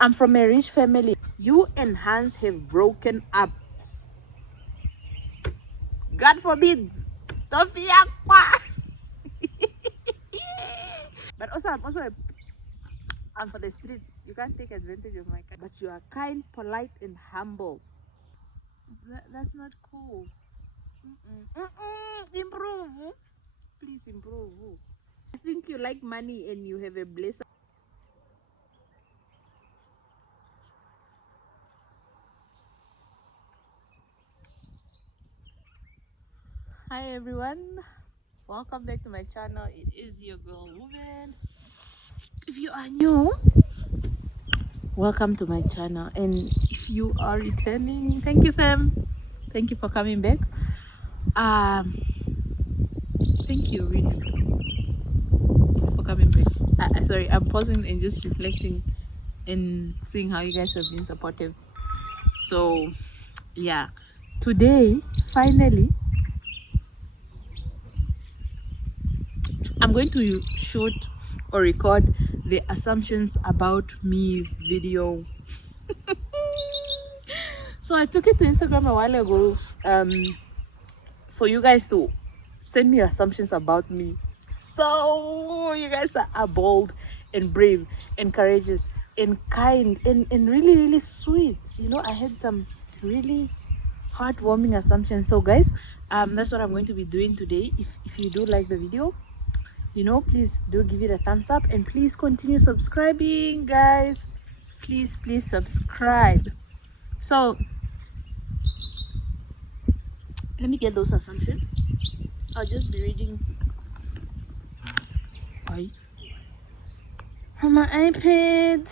I'm from a rich family. You and Hans have broken up. God forbids. Tofiakwa. But also, I'm for the streets. You can't take advantage of my kind. But you are kind, polite, and humble. That's not cool. Improve. Please improve. I think you like money and you have a blessing. Hi everyone. Welcome back to my channel. It is your girl Woman. If you are new, welcome to my channel, and if you are returning, thank you fam, thank you for coming back. Thank you really for coming back. Sorry, I'm pausing and just reflecting and seeing how you guys have been supportive. So yeah, today finally I'm going to shoot or record the assumptions about me video. So I took it to Instagram a while ago for you guys to send me assumptions about me. So you guys are bold and brave and courageous and kind and really, really sweet. You know, I had some really heartwarming assumptions. So guys, that's what I'm going to be doing today. If you do like the video, you know, please do give it a thumbs up and please continue subscribing, guys. Please subscribe. So let me get those assumptions. I'll just be reading on my iPad.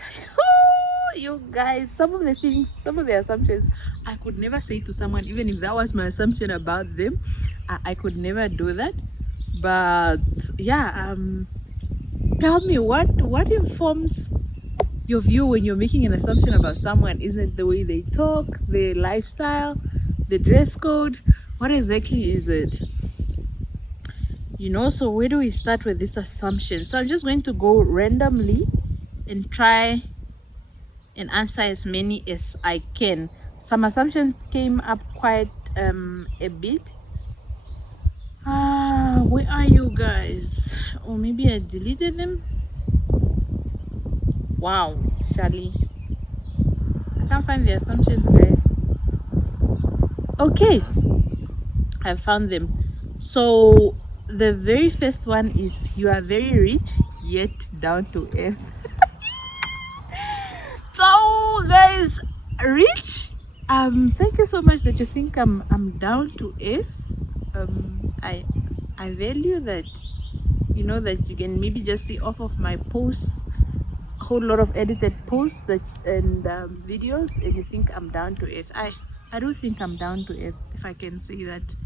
You guys, some of the assumptions I could never say to someone, even if that was my assumption about them. I could never do that. But yeah, tell me what informs your view when you're making an assumption about someone. Is it the way they talk, the lifestyle, the dress code? What exactly is it? You know, so where do we start with this assumption? So I'm just going to go randomly and try and answer as many as I can. Some assumptions came up quite a bit. Where are you guys? Or maybe I deleted them. Wow, Charlie, I can't find the assumptions, guys. Okay, I found them. So the very first one is, you are very rich yet down to earth. So guys, rich, thank you so much that you think I'm down to earth. I value that. You know, that you can maybe just see off of my posts, a whole lot of edited posts and videos, and you think I'm down to earth. I do think I'm down to earth, if I can say that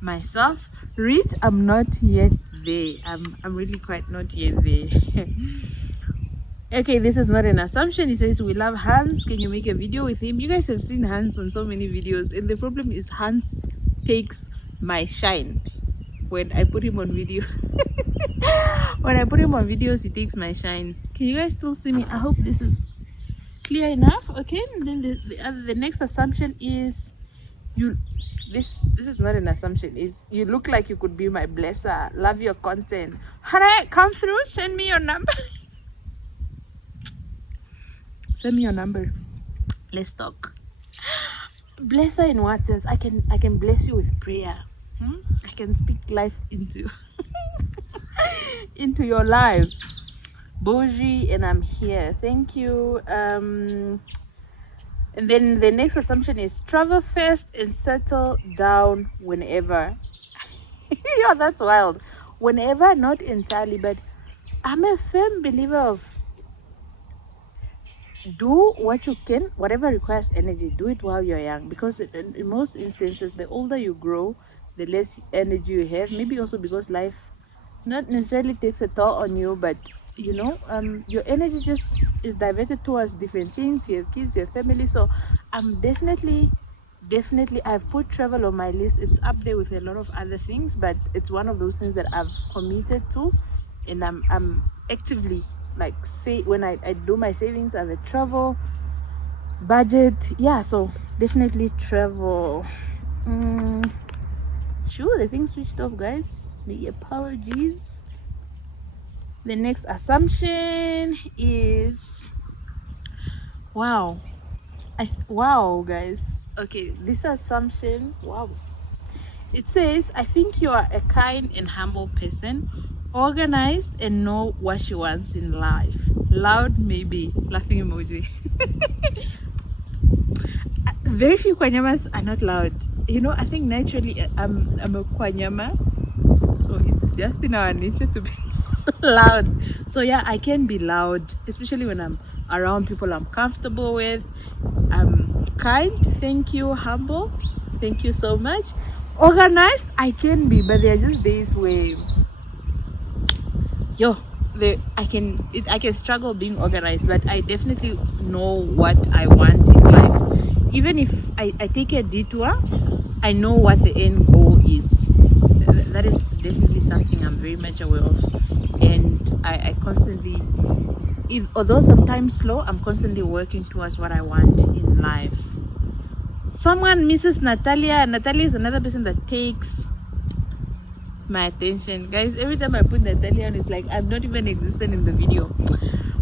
myself. Rich, I'm not yet there. I'm really quite not yet there. Okay, this is not an assumption. He says, we love Hans, can you make a video with him? You guys have seen Hans on so many videos, and the problem is Hans takes my shine when I put him on video. When I put him on videos, he takes my shine. Can you guys still see me? I hope this is clear enough. Okay, and then the next assumption is, this is not an assumption, is you look like you could be my blesser. Love your content. Hannah, come through, send me your number. Send me your number, let's talk. Blesser in what sense? I can bless you with prayer. I can speak life into into your life. Bougie, and I'm here. Thank you. And then the next assumption is, travel first and settle down whenever. Yeah, that's wild. Whenever, not entirely, but I'm a firm believer of, do what you can, whatever requires energy, do it while you're young, because in most instances, the older you grow, the less energy you have. Maybe also because life not necessarily takes a toll on you, but you know, your energy just is diverted towards different things. You have kids, you have family. So I'm definitely I've put travel on my list. It's up there with a lot of other things, but it's one of those things that I've committed to, and I'm actively like say when I do my savings, I have a travel budget. Yeah, so definitely travel. Sure, the thing switched off, guys. The apologies. The next assumption is wow. Wow, guys. Okay, this assumption, wow. It says, I think you are a kind and humble person, organized and know what she wants in life. Loud, maybe. Laughing emoji. Very few Kwanyamas are not loud. You know, I think naturally I'm a Kwanyama, so it's just in our nature to be loud. So yeah, I can be loud, especially when I'm around people I'm comfortable with. I'm kind, thank you. Humble, thank you so much. Organized, I can be, but there are just days where I can struggle being organized, but I definitely know what I want in life. Even if I take a detour, I know what the end goal is. That is definitely something I'm very much aware of, and I constantly, although sometimes slow, I'm constantly working towards what I want in life. Someone misses Natalia. Natalia is another person that takes my attention, guys. Every time I put Natalia on, it's like I'm not even existent in the video.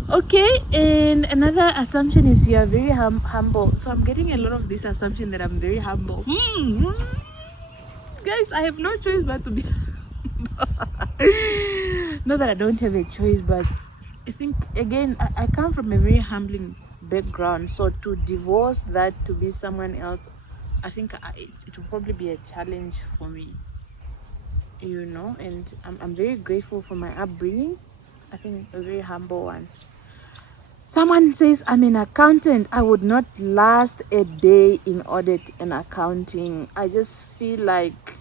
Okay, and another assumption is you are very humble. So I'm getting a lot of this assumption that I'm very humble. Guys, I have no choice but to be not that I don't have a choice, but I think again I come from a very humbling background, so to divorce that to be someone else, I think it will probably be a challenge for me, you know. And I'm very grateful for my upbringing. I think a very humble one. Someone says I'm an accountant. I would not last a day in audit and accounting. I just feel like,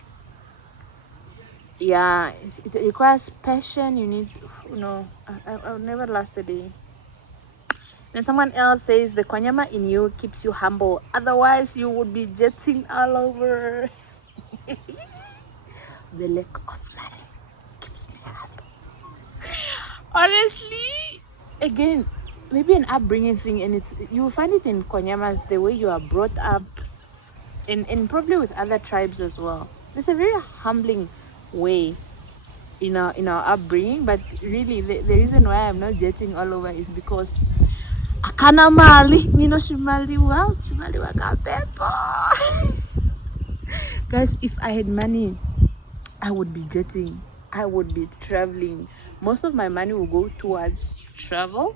yeah, it requires passion. You need, you know, I would never last a day. Then someone else says the Kwanyama in you keeps you humble. Otherwise, you would be jetting all over. The lack of money keeps me humble. Honestly, again, maybe an upbringing thing, and you will find it in Kwanyamas, the way you are brought up, and probably with other tribes as well. There's a very humbling way in our upbringing, but really the reason why I'm not jetting all over is because akana mali nino shimaliwa kapepo. Guys, if I had money, I would be jetting, I would be traveling. Most of my money will go towards travel,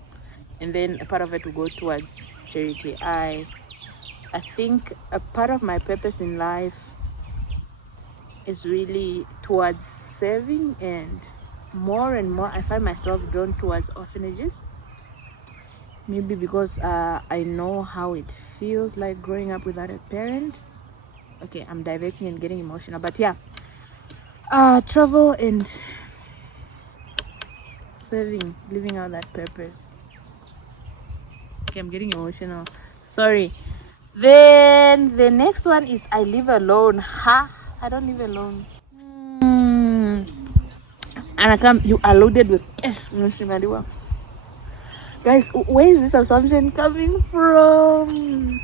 and then a part of it will go towards charity. I think a part of my purpose in life is really towards saving, and more I find myself drawn towards orphanages. Maybe because I know how it feels like growing up without a parent. Okay, I'm diverting and getting emotional, but yeah, travel and serving, living out that purpose. Okay, I'm getting emotional, sorry. Then the next one is I live alone. I don't live alone. And you are loaded with guys. Where is this assumption coming from?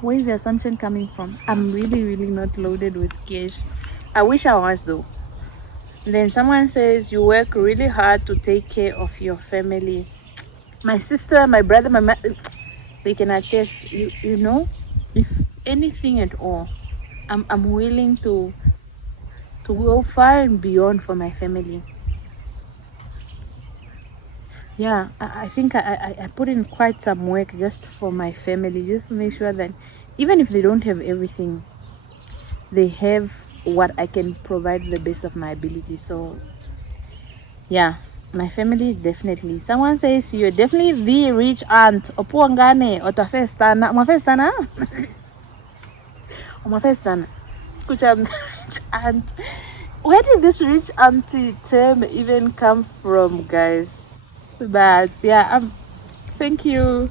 Where is the assumption coming from? I'm really not loaded with cash. I wish I was, though. And then someone says you work really hard to take care of your family. My sister, my brother, my mother, they can attest. You know, if anything at all, I'm willing to go far and beyond for my family. Yeah, I think I put in quite some work just for my family, just to make sure that even if they don't have everything, they have what I can provide the best of my ability. So yeah, my family, definitely. Someone says you're definitely the rich aunt. Opuangane otafestana. Mafestana? Mafestana. Kucha rich aunt. Where did this rich auntie term even come from, guys? But yeah, thank you.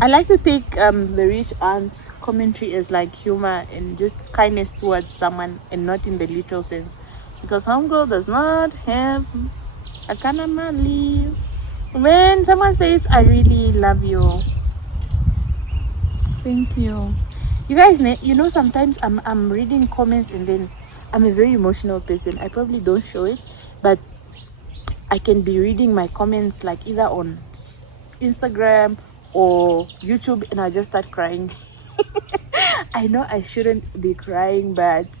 I like to take the rich aunt commentary as like humor and just kindness towards someone, and not in the literal sense, because homegirl does not have a kind of money. When someone says, I really love you, thank you. You guys, you know, sometimes I'm reading comments and then I'm a very emotional person. I probably don't show it, but I can be reading my comments like either on Instagram or YouTube and I just start crying. I know I shouldn't be crying, but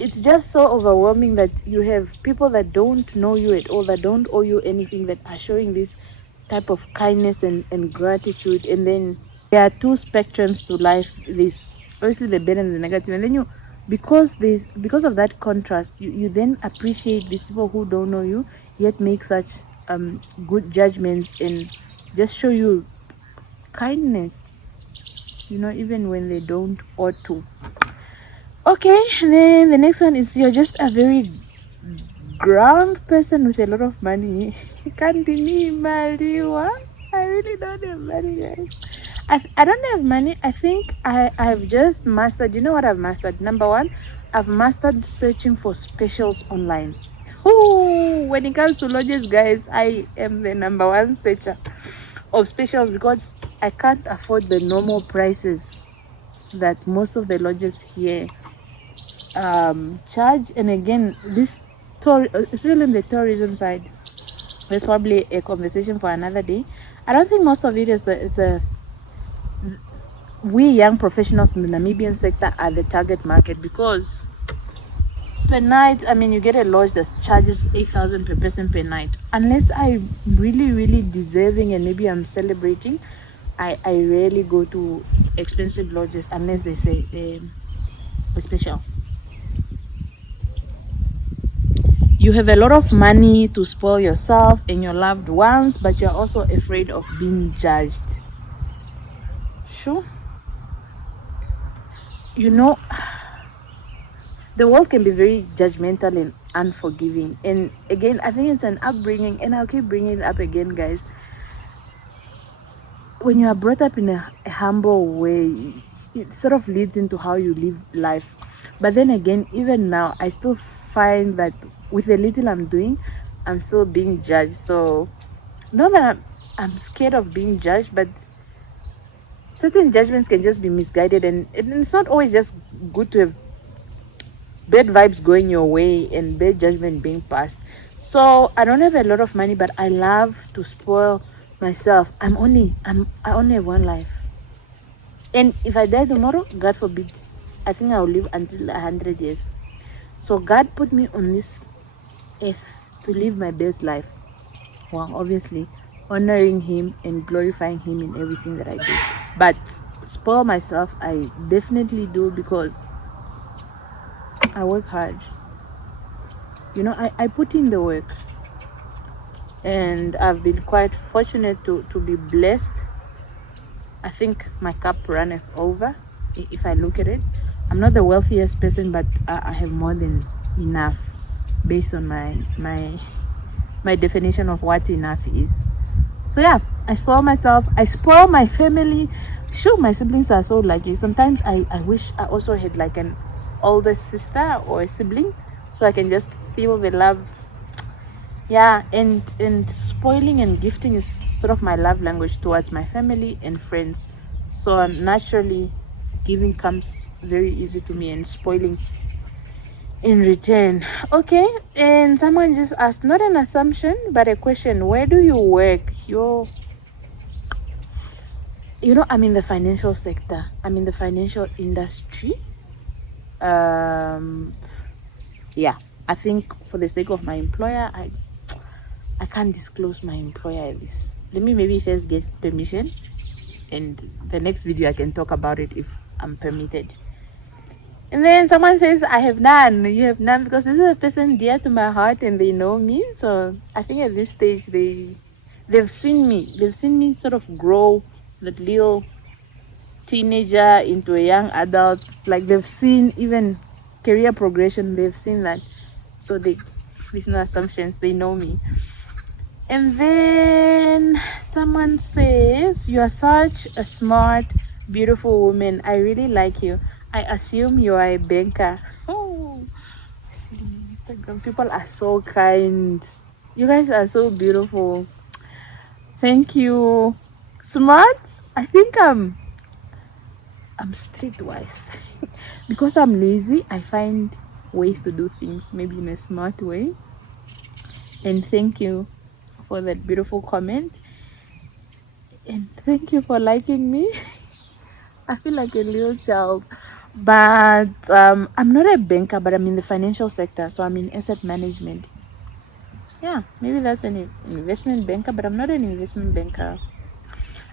it's just so overwhelming that you have people that don't know you at all, that don't owe you anything, that are showing this type of kindness and gratitude. And then there are two spectrums to life. There's obviously the better and the negative, and then you, because of that contrast, you then appreciate these people who don't know you yet make such good judgments and just show you kindness, you know, even when they don't ought to. Okay, and then the next one is, you're just a very ground person with a lot of money. Kandini Maliwa. I really don't have money, guys. I don't have money. I think I've just mastered, you know what I've mastered? Number one, I've mastered searching for specials online. Ooh, when it comes to lodges, guys, I am the number one searcher of specials because I can't afford the normal prices that most of the lodges here charge. And again, this especially on the tourism side, there's probably a conversation for another day. I don't think most of it is we young professionals in the Namibian sector are the target market, because per night, I mean, you get a lodge that charges 8,000 per person per night. Unless I'm really deserving and maybe I'm celebrating, I rarely go to expensive lodges unless they say a special. You have a lot of money to spoil yourself and your loved ones, but you're also afraid of being judged. Sure. You know, the world can be very judgmental and unforgiving. And again, I think it's an upbringing, and I'll keep bringing it up again, guys. When you are brought up in a humble way, it sort of leads into how you live life. But then again, even now, I still find that with the little I'm doing, I'm still being judged. So not that I'm scared of being judged, but certain judgments can just be misguided, and it's not always just good to have bad vibes going your way and bad judgment being passed. So I don't have a lot of money, but I love to spoil myself. I only have one life, and if I die tomorrow, God forbid, I think I'll live until 100 years. So God put me on this earth to live my best life. Well, obviously honoring him and glorifying him in everything that I do. But spoil myself, I definitely do, because I work hard. You know, I put in the work, and I've been quite fortunate to be blessed. I think my cup runneth over if I look at it. I'm not the wealthiest person, but I have more than enough based on my definition of what enough is. So yeah, I spoil myself, I spoil my family. Sure, my siblings are so lucky. Sometimes I wish I also had like an older sister or a sibling, so I can just feel the love. Yeah, and spoiling and gifting is sort of my love language towards my family and friends. So naturally, giving comes very easy to me, and spoiling in return. Okay, and someone just asked, not an assumption but a question, where do you work? You know, I'm in the financial sector, I'm in the financial industry. Yeah, I think for the sake of my employer, I can't disclose my employer this. Let me maybe first get permission, and the next video I can talk about it if I'm permitted. And then someone says, I have none. You have none, because this is a person dear to my heart and they know me. So I think at this stage they've seen me. They've seen me sort of grow, that little teenager into a young adult. Like, they've seen even career progression. They've seen that. So there's no assumptions. They know me. And then someone says, you are such a smart, beautiful woman. I really like you. I assume you are a banker. Oh, Instagram people are so kind. You guys are so beautiful. Thank you. Smart? I think I'm streetwise. Because I'm lazy, I find ways to do things maybe in a smart way. And thank you for that beautiful comment. And thank you for liking me. I feel like a little child. But I'm not a banker, but I'm in the financial sector. So I'm in asset management. Yeah, maybe that's an investment banker, but I'm not an investment banker.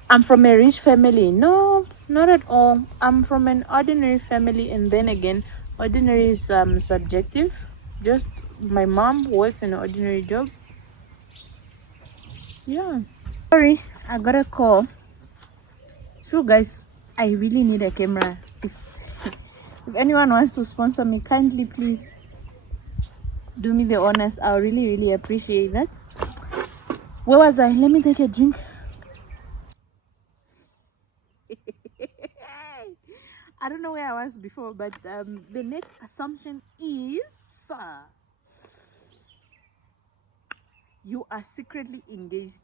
I'm from a rich family. No, not at all. I'm from an ordinary family, and then again, ordinary is subjective. Just my mom works in an ordinary job. Yeah. Sorry, I got a call. So guys, I really need a camera. If anyone wants to sponsor me, kindly please do me the honors. I'll really appreciate that. Where was I? Let me take a drink. I don't know where I was before, but the next assumption is you are secretly engaged.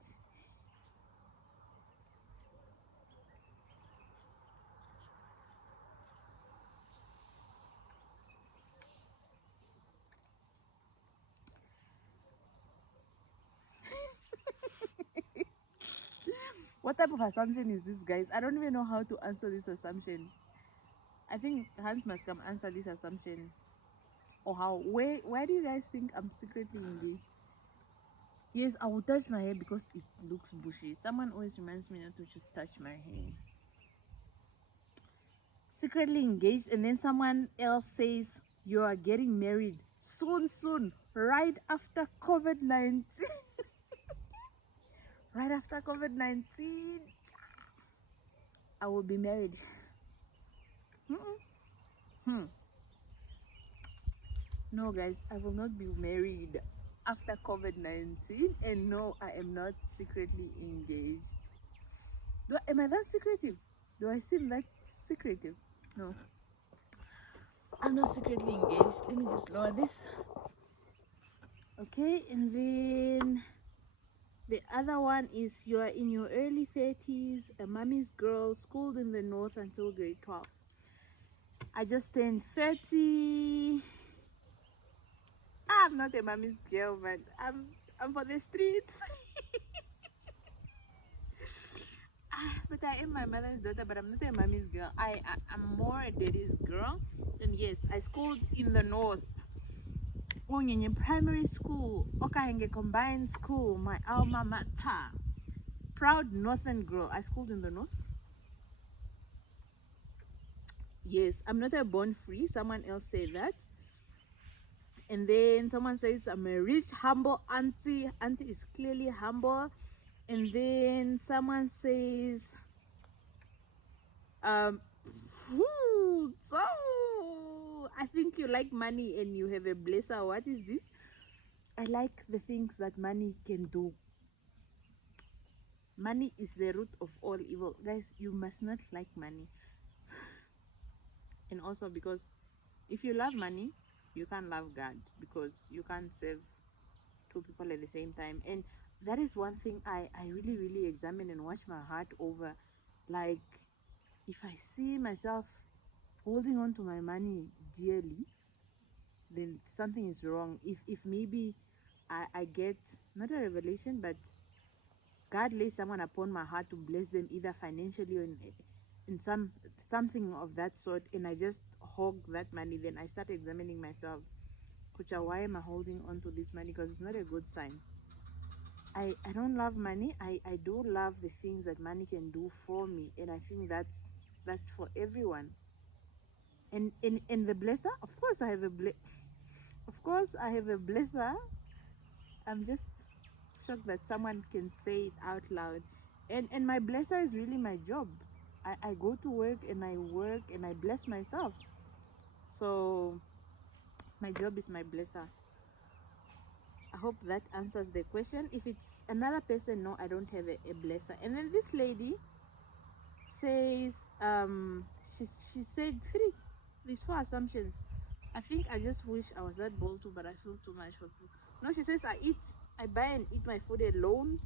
What type of assumption is this, guys? I don't even know how to answer this assumption. I think Hans must come answer this assumption. Or how? Why do you guys think I'm secretly engaged? Yes, I will touch my hair because it looks bushy. Someone always reminds me not to just touch my hair. Secretly engaged, and then someone else says you are getting married soon, right after COVID-19. Right after COVID-19, I will be married. Hmm. No, guys, I will not be married after COVID-19, and no, I am not secretly engaged. Am I that secretive? Do I seem that secretive? No, I'm not secretly engaged. Let me just lower this. Okay, and then the other one is you are in your early 30s, a mommy's girl, schooled in the north until grade 12. I just turned 30. I'm not a mommy's girl, but I'm for the streets. But I am my mother's daughter, but I'm not a mommy's girl. I'm more a daddy's girl. And yes, I schooled in the north. In primary school, Okahenge Combined School, my alma mater. Proud northern girl. I schooled in the north. Yes, I'm not a born free. Someone else said that. And then someone says I'm a rich, humble auntie. Auntie is clearly humble. And then someone says, so I think you like money and you have a blesser. What is this? I like the things that money can do. Money is the root of all evil. Guys, you must not like money. And also because if you love money, you can't love God, because you can't serve two people at the same time. And that is one thing I really examine and watch my heart over. Like, if I see myself holding on to my money dearly, then something is wrong. If maybe I get not a revelation, but God lays someone upon my heart to bless them either financially or in something of that sort, and I just hog that money, then I start examining myself. Kucha, why am I holding on to this money? Because it's not a good sign. I don't love money. I do love the things that money can do for me, and I think that's for everyone. And in the blesser, of course I have of course I have a blesser. I'm just shocked that someone can say it out loud. And my blesser is really my job. I go to work and I work and I bless myself. So my job is my blesser. I hope that answers the question. If it's another person, no, I don't have a blesser. And then this lady says, she said these four assumptions. I think I just wish I was that bold too, but I feel too much for food. No, she says I buy and eat my food alone.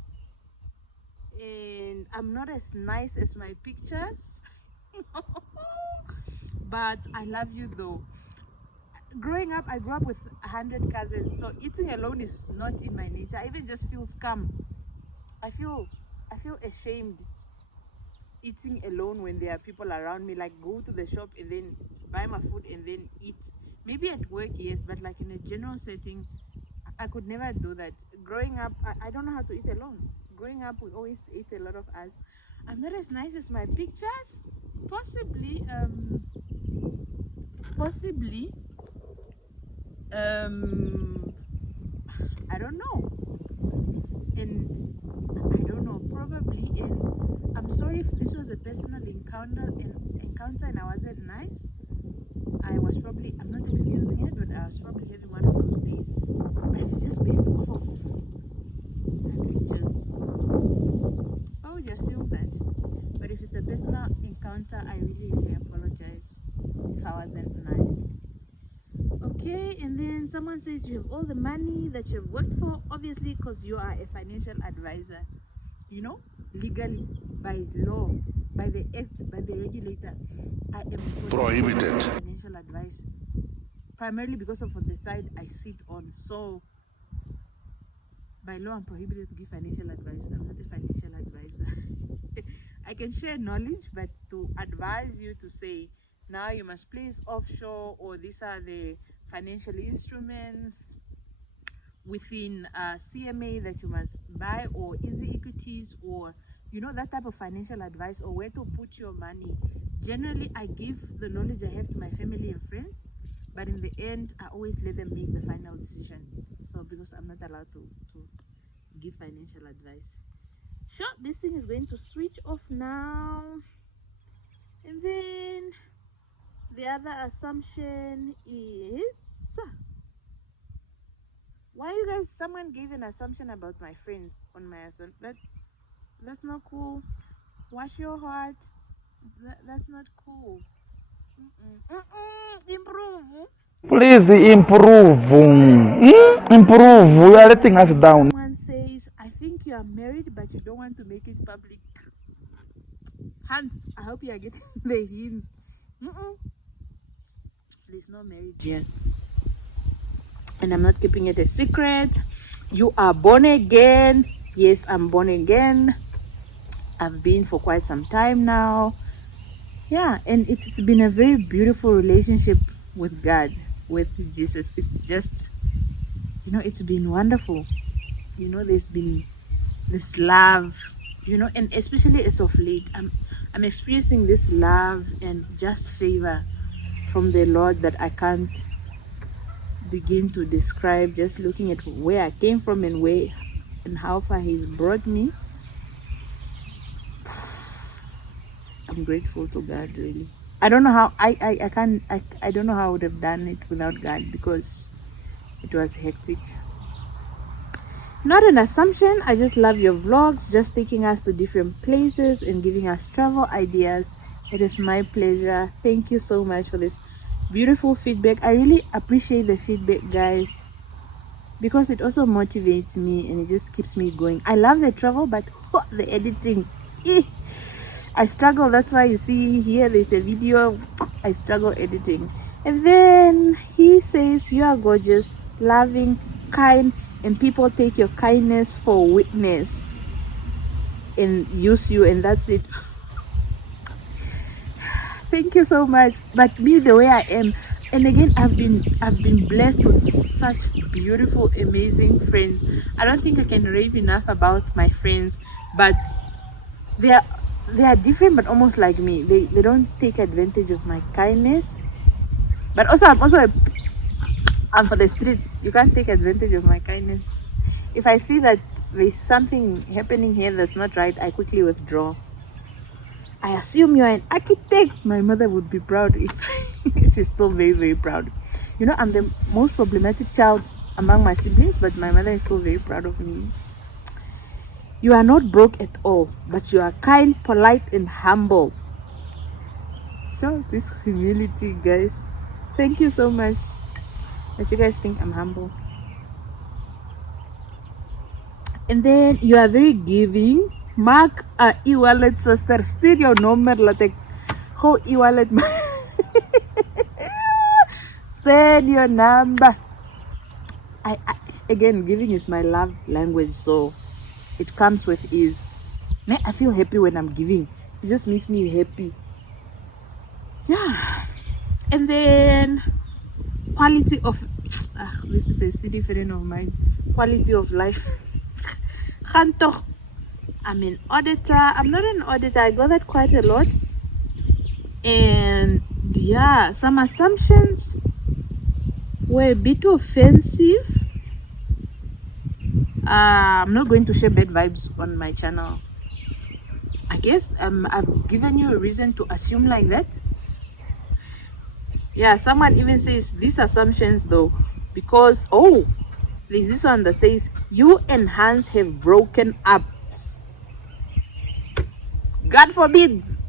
and I'm not as nice as my pictures. But I love you though. Growing up, I grew up with 100 cousins, so eating alone is not in my nature. I even just feel scum. I feel ashamed eating alone when there are people around me. Like, go to the shop and then buy my food and then eat. Maybe at work, yes, but like in a general setting, I could never do that. Growing up, I don't know how to eat alone. Growing up, we always ate a lot of us. I'm not as nice as my pictures. Possibly, possibly, I don't know. And I don't know, probably. And I'm sorry if this was a personal encounter and I wasn't nice. I was probably, I'm not excusing it, but I was probably having one of those days. But if it's just based off of my pictures, I would assume that. But if it's a personal encounter, I really, really apologize if I wasn't nice. Okay, and then someone says you have all the money that you've worked for, obviously, because you are a financial advisor. You know, legally, by law, by the act, by the regulator, I am prohibited financial advice, primarily because of on the side I sit on. So by law, I'm prohibited to give financial advice. I'm not a financial advisor. I can share knowledge, but to advise you to say, now you must place offshore, or these are the financial instruments within CMA that you must buy, or easy equities, or you know, that type of financial advice, or where to put your money. Generally, I give the knowledge I have to my family and friends, but in the end, I always let them make the final decision. So because I'm not allowed to give financial advice. Sure, this thing is going to switch off now. And then the other assumption is, why you guys, someone gave an assumption about my friends on my assumption. That's not cool. Wash your heart. That's not cool. Improve. Please improve. Improve. You are letting us down. Someone says, I think you are married, but you don't want to make it public. Hans, I hope you are getting the hints. There's no marriage yet. And I'm not keeping it a secret. You are born again. Yes, I'm born again. I've been for quite some time now. Yeah, and it's been a very beautiful relationship with God, with Jesus. It's just, you know, it's been wonderful. You know, there's been this love, you know, and especially as of late, I'm experiencing this love and just favor from the Lord that I can't begin to describe, just looking at where I came from and where and how far He's brought me. I'm grateful to God, really. I don't know how I don't know how I would have done it without God, because it was hectic. Not an assumption. I just love your vlogs, just taking us to different places and giving us travel ideas. It is my pleasure. Thank you so much for this beautiful feedback. I really appreciate the feedback, guys, because it also motivates me and it just keeps me going. I love the travel, but the editing, I struggle. That's why you see here there's a video. I struggle editing. And then he says, you are gorgeous, loving, kind, and people take your kindness for witness and use you, and that's it. Thank you so much. But me, the way I am, and again, I've been blessed with such beautiful, amazing friends. I don't think I can rave enough about my friends, but they are different, but almost like me. They don't take advantage of my kindness. But also, I'm for the streets. You can't take advantage of my kindness. If I see that there's something happening here that's not right, I quickly withdraw. I assume you're an architect. My mother would be proud if she's still very, very proud. You know, I'm the most problematic child among my siblings, but my mother is still very proud of me. You are not broke at all, but you are kind, polite, and humble. So this humility, guys. Thank you so much. As you guys think I'm humble. And then you are very giving. Maak e-wallet sister. Stuur jou nommer laat ek go e-wallet. Send your number. I again, giving is my love language, so it comes with ease. I feel happy when I'm giving. It just makes me happy. Yeah. And then quality of this is a city friend of mine. Quality of life. I'm an auditor. I'm not an auditor. I got that quite a lot. And yeah, some assumptions were a bit offensive. I'm not going to share bad vibes on my channel. I guess I've given you a reason to assume like that. Yeah, someone even says these assumptions though, because there's this one that says you and Hans have broken up. God forbids.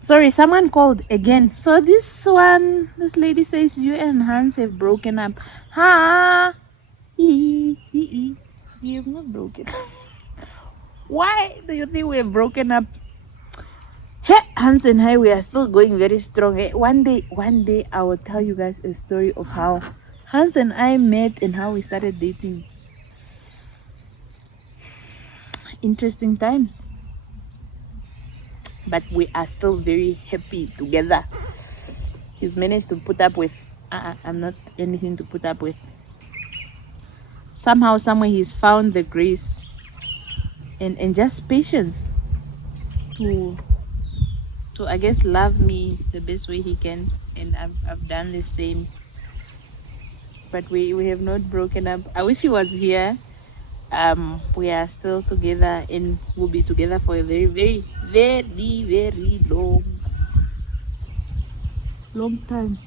Sorry, someone called again. So this lady says you and Hans have broken up. We have not broken up. Why do you think we have broken up? Hey, Hans and I, we are still going very strong. One day I will tell you guys a story of how Hans and I met and how we started dating. Interesting times. But we are still very happy together. He's managed to put up with I'm not anything to put up with. Somehow, somewhere he's found the grace and just patience to I guess love me the best way he can, and I've done the same. But we have not broken up. I wish he was here. We are still together and we'll be together for a very, very, very, very long time.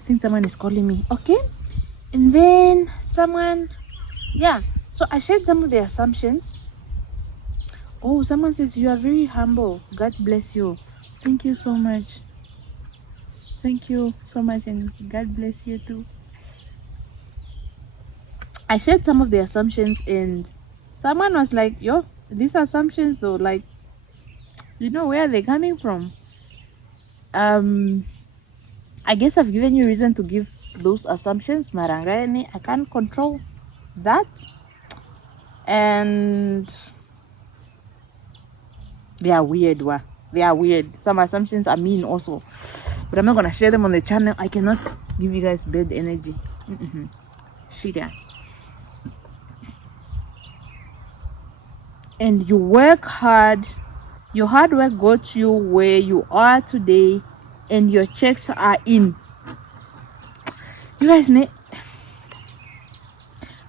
I think someone is calling me. Okay. And then someone, yeah. So I shared some of the assumptions. Oh, someone says you are very humble. God bless you. Thank you so much. Thank you so much, and God bless you too. I shared some of the assumptions, and someone was like, yo, these assumptions though, like, you know, where are they coming from? I guess I've given you reason to give those assumptions, Marangani. I can't control that. And they are weird. They are weird. Some assumptions are mean also. But I'm not going to share them on the channel. I cannot give you guys bad energy. Shida. And you work hard. Your hard work got you where you are today. And your checks are in. You guys need...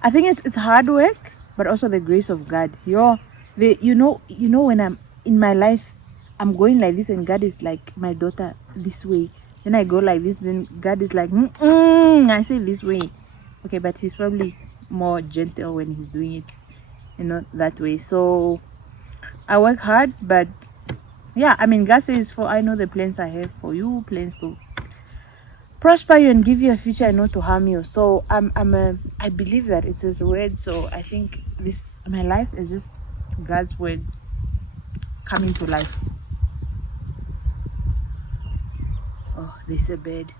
I think it's hard work, but also the grace of God. You know when I'm in my life, I'm going like this, and God is like, my daughter, this way. Then I go like this, then God is like, I say this way. Okay, but he's probably more gentle when he's doing it, that way. So I work hard, but yeah, I mean, God says, for I know the plans I have for you, plans to prosper you and give you a future and not to harm you. So I believe that it's his word. So I think my life is just God's word coming to life. Oh, there's a bed.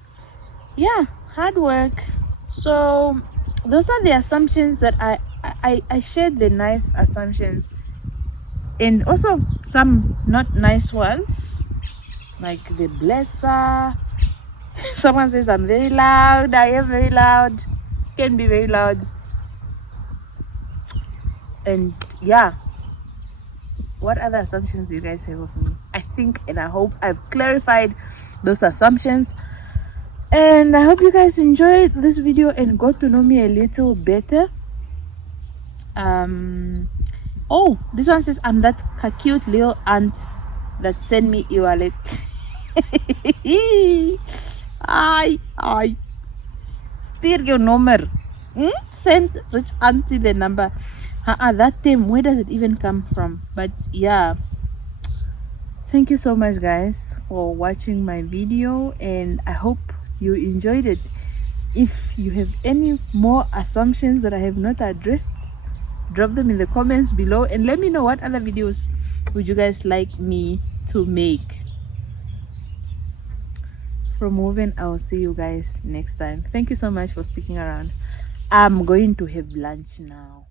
Yeah, hard work. So those are the assumptions that I shared, the nice assumptions, and also some not nice ones, like the blesser. Someone says I'm very loud. I am very loud. Can be very loud. And yeah, what other assumptions do you guys have of me? I think and I hope I've clarified those assumptions, and I hope you guys enjoyed this video and got to know me a little better. Oh, this one says I'm that cute little aunt that sent me e-wallet. I steer your number. Send rich auntie the number. That term, where does it even come from? But yeah, thank you so much guys for watching my video, and I hope you enjoyed it. If you have any more assumptions that I have not addressed, drop them in the comments below and let me know what other videos would you guys like me to make. From Woven, I'll see you guys next time. Thank you so much for sticking around. I'm going to have lunch now.